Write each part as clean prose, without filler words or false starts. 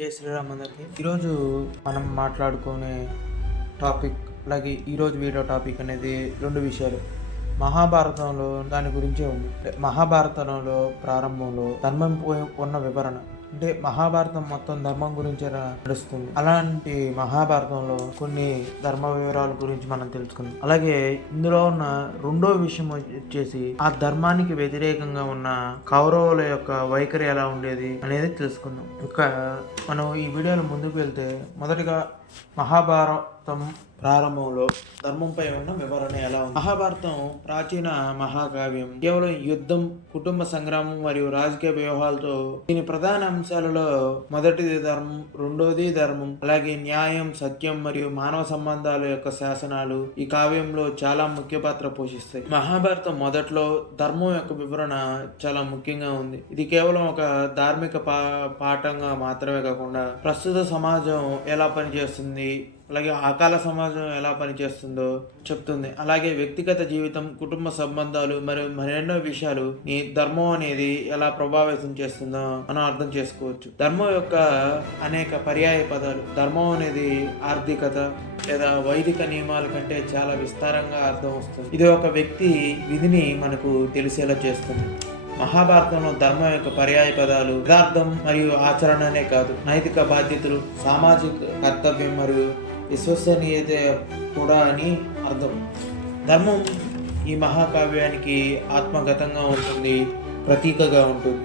జై శ్రీరామ్ అందరికీ. ఈరోజు మనం మాట్లాడుకునే టాపిక్ అలాగే ఈరోజు వీడియో టాపిక్ అనేది రెండు విషయాలు. మహాభారతంలో దాని గురించే ఉంది. మహాభారతంలో ప్రారంభంలో ధర్మం ఉన్న వివరణ, అంటే మహాభారతం మొత్తం ధర్మం గురించి నడుస్తుంది. అలాంటి మహాభారతంలో కొన్ని ధర్మ వివరాల గురించి మనం తెలుసుకుందాం. అలాగే ఇందులో ఉన్న రెండో విషయం వచ్చేసి ఆ ధర్మానికి వ్యతిరేకంగా ఉన్న కౌరవుల యొక్క వైఖరి ఎలా ఉండేది అనేది తెలుసుకుందాం. ఇంకా మనం ఈ వీడియోలో ముందుకు వెళ్తే మొదటిగా మహాభారతం ప్రారంభంలో ధర్మంపై ఉన్న వివరణ ఎలా ఉంది. మహాభారతం ప్రాచీన మహాకావ్యం. కేవలం యుద్ధం, కుటుంబ సంగ్రామం మరియు రాజకీయ వ్యూహాలతో దీని ప్రధాన అంశాలలో మొదటిది ధర్మం, రెండోది ధర్మం, అలాగే న్యాయం, సత్యం మరియు మానవ సంబంధాల యొక్క శాసనాలు ఈ కావ్యంలో చాలా ముఖ్య పాత్ర పోషిస్తాయి. మహాభారతం మొదట్లో ధర్మం యొక్క వివరణ చాలా ముఖ్యంగా ఉంది. ఇది కేవలం ఒక ధార్మిక పాఠంగా మాత్రమే కాకుండా ప్రస్తుత సమాజం ఎలా పనిచేస్తుంది, అలాగే అకాల సమాజం ఎలా పనిచేస్తుందో చెప్తుంది. అలాగే వ్యక్తిగత జీవితం, కుటుంబ సంబంధాలు మరియు మరెన్నో విషయాలు ఈ ధర్మం అనేది ఎలా ప్రభావితం చేస్తుందో మనం అర్థం చేసుకోవచ్చు. ధర్మం యొక్క అనేక పర్యాయ పదాలు. ధర్మం అనేది ఆర్థికత లేదా వైదిక నియమాల కంటే చాలా విస్తారంగా అర్థం వస్తుంది. ఇది ఒక వ్యక్తి విధిని మనకు తెలిసేలా చేస్తుంది. మహాభారతంలో ధర్మం యొక్క పర్యాయ పదాలు యథార్థం మరియు ఆచరణనే కాదు, నైతిక బాధ్యతలు, సామాజిక కర్తవ్యం మరియు విశ్వసనీయత కూడా అని అర్థం. ధర్మం ఈ మహాకావ్యానికి ఆత్మగతంగా ఉంటుంది, ప్రతీకగా ఉంటుంది.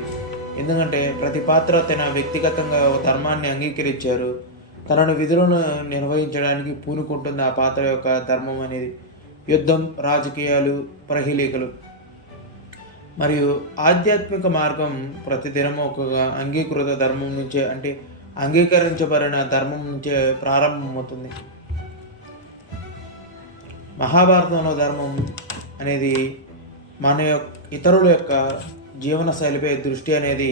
ఎందుకంటే ప్రతి పాత్ర తన వ్యక్తిగతంగా ధర్మాన్ని అంగీకరించారు, తనను విధులను నిర్వహించడానికి పూనుకుంటుంది ఆ పాత్ర యొక్క ధర్మం అనేది. యుద్ధం, రాజకీయాలు, ప్రహేళికలు మరియు ఆధ్యాత్మిక మార్గం ప్రతిదినం ఒక అంగీకృత ధర్మం నుంచే, అంటే అంగీకరించబడిన ధర్మం నుంచే ప్రారంభమవుతుంది. మహాభారతంలో ధర్మం అనేది మన ఇతరుల యొక్క జీవన శైలిపై దృష్టి అనేది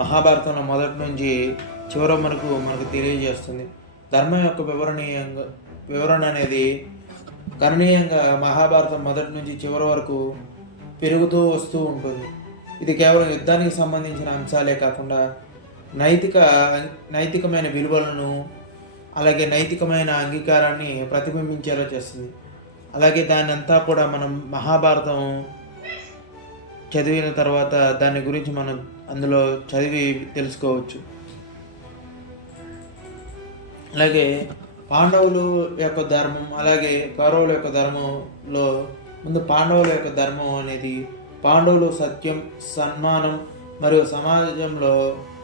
మహాభారతంలో మొదటి నుంచి చివరి మనకు తెలియజేస్తుంది. ధర్మం యొక్క వివరణ అనేది గణనీయంగా మహాభారతం మొదటి నుంచి చివరి వరకు పెరుగుతూ వస్తూ ఉంటుంది. ఇది కేవలం యుద్ధానికి సంబంధించిన అంశాలే కాకుండా నైతికమైన విలువలను, అలాగే నైతికమైన అంగీకారాన్ని ప్రతిబింబించేలా చేస్తుంది. అలాగే దాన్ని అంతా కూడా మనం మహాభారతం చదివిన తర్వాత దాని గురించి మనం అందులో చదివి తెలుసుకోవచ్చు. అలాగే పాండవుల యొక్క ధర్మం, అలాగే కౌరవుల యొక్క ధర్మంలో ముందు పాండవుల యొక్క ధర్మం అనేది పాండవులు సత్యం, సన్మానం మరియు సమాజంలో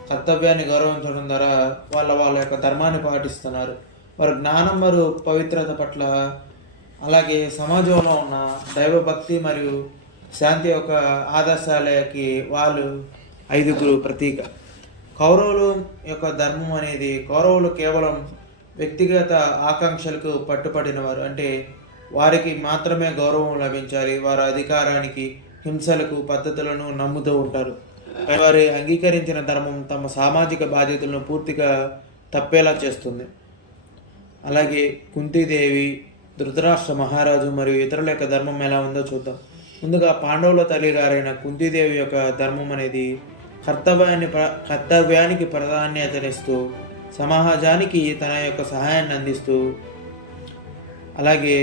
కర్తవ్యాన్ని గౌరవించడం ద్వారా వాళ్ళ యొక్క ధర్మాన్ని పాటిస్తున్నారు. వారు జ్ఞానం మరియు పవిత్రత పట్ల, అలాగే సమాజంలో ఉన్న దైవభక్తి మరియు శాంతి యొక్క ఆదర్శాలకి వాళ్ళు 5గురు ప్రతీక. కౌరవుల యొక్క ధర్మం అనేది, కౌరవులు కేవలం వ్యక్తిగత ఆకాంక్షలకు పట్టుపడినవారు, అంటే వారికి మాత్రమే గౌరవం లభించాలి, వారి అధికారానికి, హింసలకు, పద్ధతులను నమ్ముతూ ఉంటారు. వారి అంగీకరించిన ధర్మం తమ సామాజిక బాధ్యతలను పూర్తిగా తప్పేలా చేస్తుంది. అలాగే కుంతీదేవి, ధృతరాష్ట్ర మహారాజు మరియు ఇతరుల యొక్క ధర్మం ఎలా ఉందో చూద్దాం. ముందుగా పాండవుల తల్లిగారైన కుంతీదేవి యొక్క ధర్మం అనేది కర్తవ్యానికి ప్రాధాన్యతనిస్తూ, సమాజానికి తన యొక్క సహాయాన్ని అందిస్తూ, అలాగే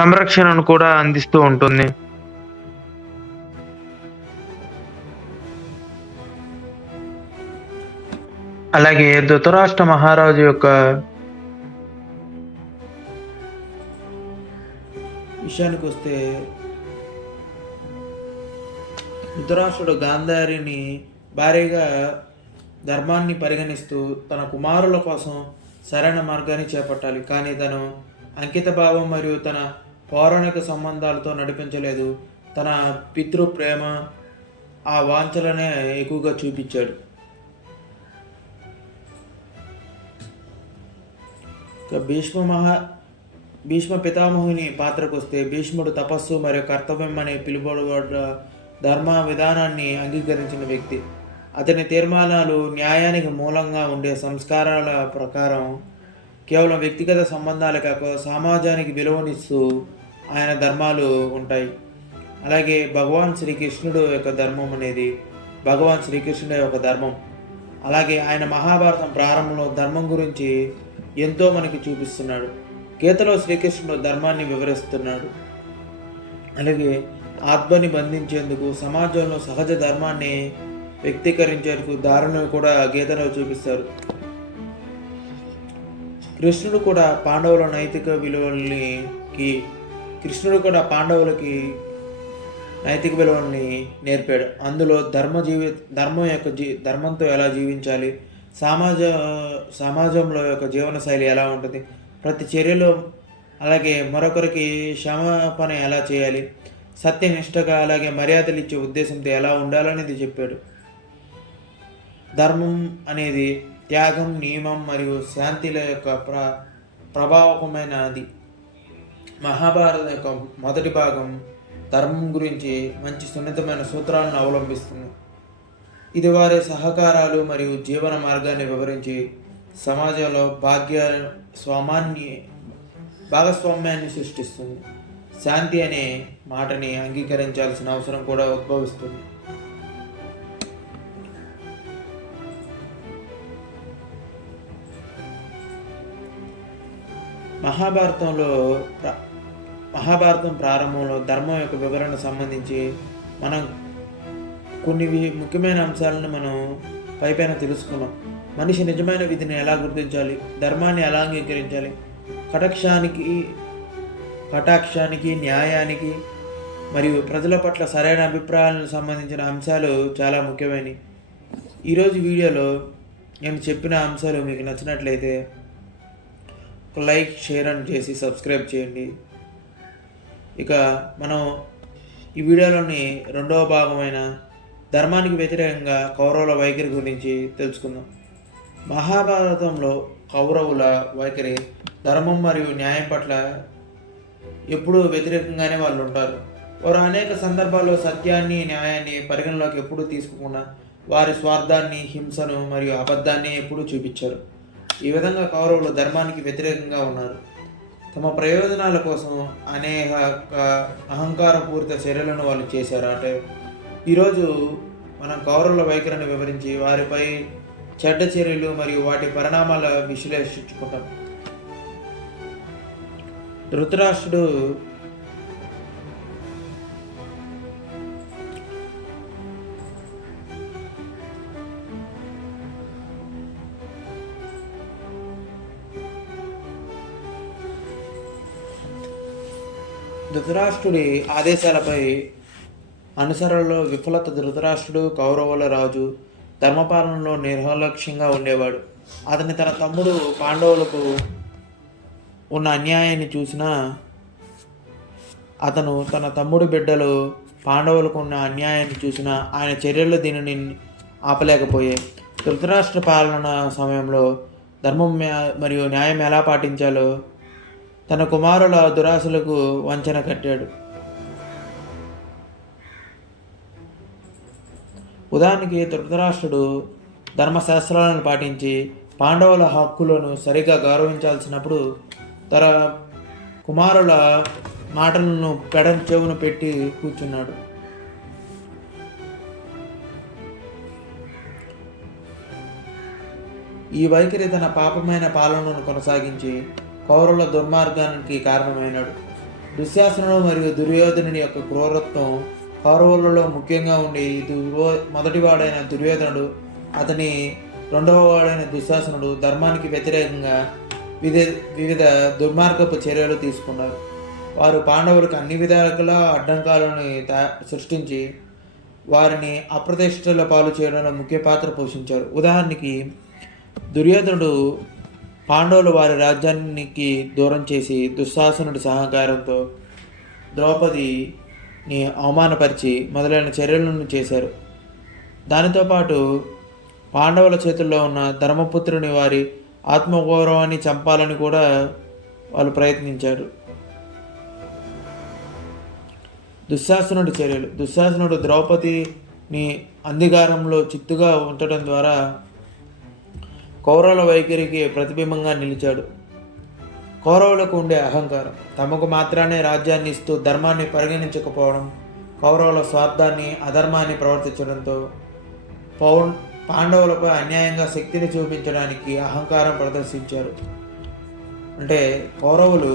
సంరక్షణను కూడా అందిస్తూ ఉంటుంది. అలాగే ధృతరాష్ట్ర మహారాజు యొక్క విషయానికి వస్తే, ధృతరాష్ట్రుడు గాంధారిని భారీగా ధర్మాన్ని పరిగణిస్తూ తన కుమారుల కోసం సరైన మార్గాన్ని చేపట్టాలి, కానీ తను అంకిత భావం మరియు తన పౌరాణిక సంబంధాలతో నడిపించలేదు. తన పితృ ప్రేమ, ఆ వాంఛలనే ఎక్కువగా చూపించాడు. భీష్మ పితామహుని పాత్రకు వస్తే, భీష్ముడు తపస్సు మరియు కర్తవ్యం అనే పిలువబడ్డ ధర్మ విధానాన్ని అంగీకరించిన వ్యక్తి. అతని తీర్మానాలు న్యాయానికి మూలంగా ఉండే సంస్కారాల ప్రకారం కేవలం వ్యక్తిగత సంబంధాలే కాక సమాజానికి విలువనిస్తూ ఆయన ధర్మాలు ఉంటాయి. అలాగే భగవాన్ శ్రీకృష్ణుడు యొక్క ధర్మం అనేది, భగవాన్ శ్రీకృష్ణుడు యొక్క ధర్మం అలాగే ఆయన మహాభారతం ప్రారంభంలో ధర్మం గురించి ఎంతో మనకి చూపిస్తున్నాడు. గీతలో శ్రీకృష్ణుడు ధర్మాన్ని వివరిస్తున్నాడు. అలాగే ఆత్మని బంధించేందుకు, సమాజంలో సహజ ధర్మాన్ని వ్యక్తీకరించేందుకు దారులను కూడా గీతలో చూపిస్తారు. కృష్ణుడు కూడా పాండవులకి నైతిక విలువల్ని నేర్పాడు. అందులో ధర్మంతో ఎలా జీవించాలి, సమాజంలో యొక్క జీవనశైలి ఎలా ఉంటుంది, ప్రతి చర్యలో, అలాగే మరొకరికి క్షమాపణ ఎలా చేయాలి, సత్యనిష్టగా అలాగే మర్యాదలు ఇచ్చే ఉద్దేశంతో ఎలా ఉండాలనేది చెప్పాడు. ధర్మం అనేది త్యాగం, నియమం మరియు శాంతిల యొక్క ప్రభావకమైనది. మహాభారత యొక్క మొదటి భాగం ధర్మం గురించి మంచి సున్నితమైన సూత్రాలను అవలంబిస్తుంది. ఇది వారి సహకారాలు మరియు జీవన మార్గాన్ని వివరించి సమాజంలో భాగస్వామ్యాన్ని సృష్టిస్తుంది. శాంతి అనే మాటని అంగీకరించాల్సిన అవసరం కూడా ఉద్భవిస్తుంది. మహాభారతం ప్రారంభంలో ధర్మం యొక్క వివరణ సంబంధించి మనం కొన్ని ముఖ్యమైన అంశాలను మనం పైపైన తెలుసుకున్నాం. మనిషి నిజమైన విధిని ఎలా గుర్తించాలి, ధర్మాన్ని ఎలా అంగీకరించాలి, కటాక్షానికి, న్యాయానికి మరియు ప్రజల పట్ల సరైన అభిప్రాయాలకు సంబంధించిన అంశాలు చాలా ముఖ్యమైనవి. ఈరోజు వీడియోలో నేను చెప్పిన అంశాలు మీకు నచ్చినట్లయితే లైక్, షేర్ అని చేసి సబ్స్క్రైబ్ చేయండి. ఇక మనం ఈ వీడియోలోని రెండవ భాగమైన ధర్మానికి వ్యతిరేకంగా కౌరవుల వైఖరి గురించి తెలుసుకుందాం. మహాభారతంలో కౌరవుల వైఖరి ధర్మం మరియు న్యాయం పట్ల ఎప్పుడూ వ్యతిరేకంగానే వాళ్ళు ఉంటారు. వారు అనేక సందర్భాల్లో సత్యాన్ని, న్యాయాన్ని పరిగణలోకి ఎప్పుడూ తీసుకోకుండా వారి స్వార్థాన్ని, హింసను మరియు అబద్ధాన్ని ఎప్పుడూ చూపించారు. ఈ విధంగా కౌరవులు ధర్మానికి వ్యతిరేకంగా ఉన్నారు. తమ ప్రయోజనాల కోసం అనేక అహంకారపూరిత చర్యలను వాళ్ళు చేశారు. అంటే ఈరోజు మనం కౌరవుల వైఖరిని వివరించి వారిపై చెడ్డ చర్యలు మరియు వాటి పరిణామాల విశ్లేషించుకుంటాం. ధృతరాష్ట్రుడు ధృతరాష్ట్రుడి ఆదేశాలపై అనుసరణలో విఫలత. ధృతరాష్ట్రుడు కౌరవుల రాజు ధర్మపాలనలో నిర్లక్ష్యంగా ఉండేవాడు. అతని తన తమ్ముడు పాండవులకు ఉన్న అన్యాయాన్ని చూసినా అతను తన తమ్ముడు బిడ్డలు పాండవులకు ఉన్న అన్యాయాన్ని చూసినా ఆయన చర్యలు దీనిని ఆపలేకపోయాయి. ధృతరాష్ట్ర పాలన సమయంలో ధర్మం మరియు న్యాయం ఎలా పాటించాలో తన కుమారుల దురాశలకు వంచన కట్టాడు. ఉదాహరణకి ధృతరాష్ట్రుడు ధర్మశాస్త్రాలను పాటించి పాండవుల హక్కులను సరిగా గౌరవించాల్సినప్పుడు తన కుమారుల మాటలను చెవును పెట్టి కూర్చున్నాడు. ఈ వైఖరి తన పాపమైన పాలనను కొనసాగించి కౌరవుల దుర్మార్గానికి కారణమైనాడు. దుశ్శాసనుడు మరియు దుర్యోధనుని యొక్క క్రూరత్వం కౌరవులలో ముఖ్యంగా ఉండి మొదటివాడైన దుర్యోధనుడు, అతని రెండవ వాడైన దుశ్శాసనుడు ధర్మానికి వ్యతిరేకంగా వివిధ దుర్మార్గపు చర్యలు తీసుకున్నారు. వారు పాండవులకు అన్ని విధాలుగా అడ్డంకాలను సృష్టించి వారిని అప్రతిష్టల పాలు చేయడంలో ముఖ్య పాత్ర పోషించారు. ఉదాహరణకి దుర్యోధనుడు పాండవులు వారి రాజ్యానికి దూరం చేసి దుశ్శాసనుడి సహకారంతో ద్రౌపదిని అవమానపరిచి మొదలైన చర్యలను చేశారు. దానితో పాటు పాండవుల చేతుల్లో ఉన్న ధర్మపుత్రుని వారి ఆత్మగౌరవాన్ని చంపాలని కూడా వాళ్ళు ప్రయత్నించారు. దుశ్శాసనుడి చర్యలు. దుశ్శాసనుడు ద్రౌపదిని అంధకారంలో చిత్తుగా ఉంచడం ద్వారా కౌరవుల వైఖరికి ప్రతిబింబంగా నిలిచాడు. కౌరవులకు ఉండే అహంకారం, తమకు మాత్రమే రాజ్యాన్ని ఇస్తూ ధర్మాన్ని పరిగణించకపోవడం, కౌరవుల స్వార్థాన్ని, అధర్మాన్ని ప్రవర్తించడంతో పాండవులపై అన్యాయంగా శక్తిని చూపించడానికి అహంకారం ప్రదర్శించారు. అంటే కౌరవులు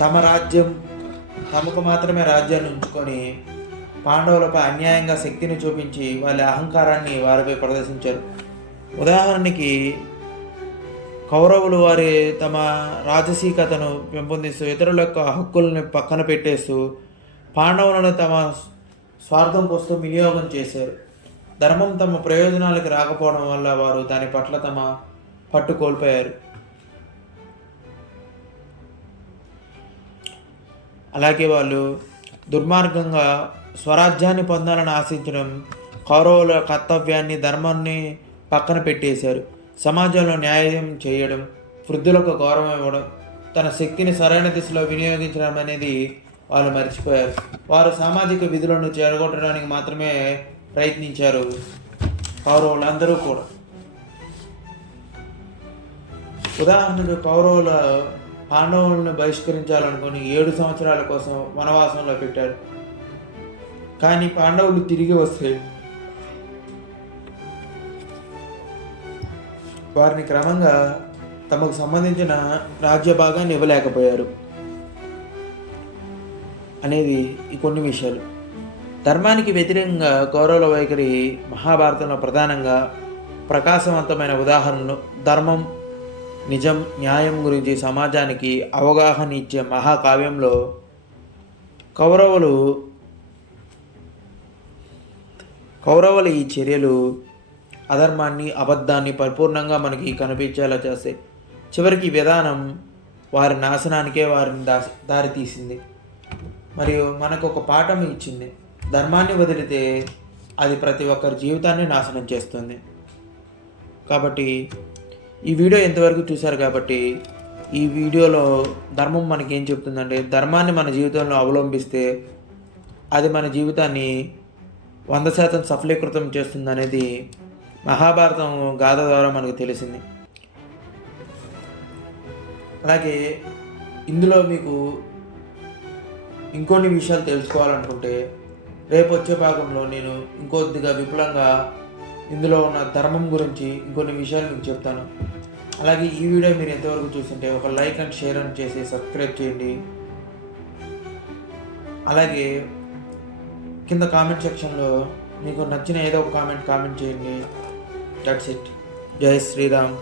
తమ రాజ్యం, తమకు మాత్రమే రాజ్యాన్ని ఉంచుకొని పాండవులపై అన్యాయంగా శక్తిని చూపించి వాళ్ళ అహంకారాన్ని వారిపై ప్రదర్శించారు. ఉదాహరణకి కౌరవులు వారి తమ రాజసీకతను పెంపొందిస్తూ ఇతరుల యొక్క హక్కుల్ని పక్కన పెట్టేస్తూ పాండవులను తమ స్వార్థం కోసం వినియోగం చేశారు. ధర్మం తమ ప్రయోజనాలకు రాకపోవడం వల్ల వారు దాని పట్ల తమ పట్టు కోల్పోయారు. అలాగే వాళ్ళు దుర్మార్గంగా స్వరాజ్యాన్ని పొందాలని ఆశించడం, కౌరవుల కర్తవ్యాన్ని, ధర్మాన్ని పక్కన పెట్టేశారు. సమాజంలో న్యాయం చేయడం, వృద్ధులకు గౌరవం ఇవ్వడం, తన శక్తిని సరైన దిశలో వినియోగించడం అనేది వాళ్ళు మర్చిపోయారు. వారు సామాజిక విధులను చేరగొట్టడానికి మాత్రమే ప్రయత్నించారు కౌరవులందరూ కూడా. ఉదాహరణకు కౌరవుల పాండవులను బహిష్కరించాలనుకుని 7 సంవత్సరాల కోసం వనవాసంలో పెట్టారు. కానీ పాండవులు తిరిగి వస్తే వారిని క్రమంగా తమకు సంబంధించిన రాజ్య భాగాన్ని ఇవ్వలేకపోయారు అనేది ఈ కొన్ని విషయాలు. ధర్మానికి వ్యతిరేకంగా కౌరవుల వైఖరి మహాభారతంలో ప్రధానంగా ప్రకాశవంతమైన ఉదాహరణలు. ధర్మం, నిజం, న్యాయం గురించి సమాజానికి అవగాహన ఇచ్చే మహాకావ్యంలో కౌరవుల ఈ చర్యలు అధర్మాన్ని, అబద్ధాన్ని పరిపూర్ణంగా మనకి కనిపించేలా చేస్తాయి. చివరికి ఈ విధానం వారి నాశనానికే వారిని దారితీసింది మరియు మనకు ఒక పాఠం ఇచ్చింది. ధర్మాన్ని వదిలితే అది ప్రతి ఒక్కరి జీవితాన్ని నాశనం చేస్తుంది. కాబట్టి ఈ వీడియో ఎంతవరకు చూశారు కాబట్టి ఈ వీడియోలో ధర్మం మనకి ఏం చెప్తుందంటే, ధర్మాన్ని మన జీవితంలో అవలంబిస్తే అది మన జీవితాన్ని 100% సఫలీకృతం చేస్తుంది అనేది మహాభారతం గాథ ద్వారా మనకు తెలిసింది. అలాగే ఇందులో మీకు ఇంకొన్ని విషయాలు తెలుసుకోవాలనుకుంటే రేపు వచ్చే భాగంలో నేను ఇంకొద్దిగా విపులంగా ఇందులో ఉన్న ధర్మం గురించి ఇంకొన్ని విషయాలు మీకు చెప్తాను. అలాగే ఈ వీడియో మీరు ఎంతవరకు చూస్తుంటే ఒక లైక్ అండ్ షేర్ అని చేసి సబ్స్క్రైబ్ చేయండి. అలాగే కింద కామెంట్ సెక్షన్లో మీకు నచ్చిన ఏదో ఒక కామెంట్ చేయండి. That's it. జై శ్రీరామ్.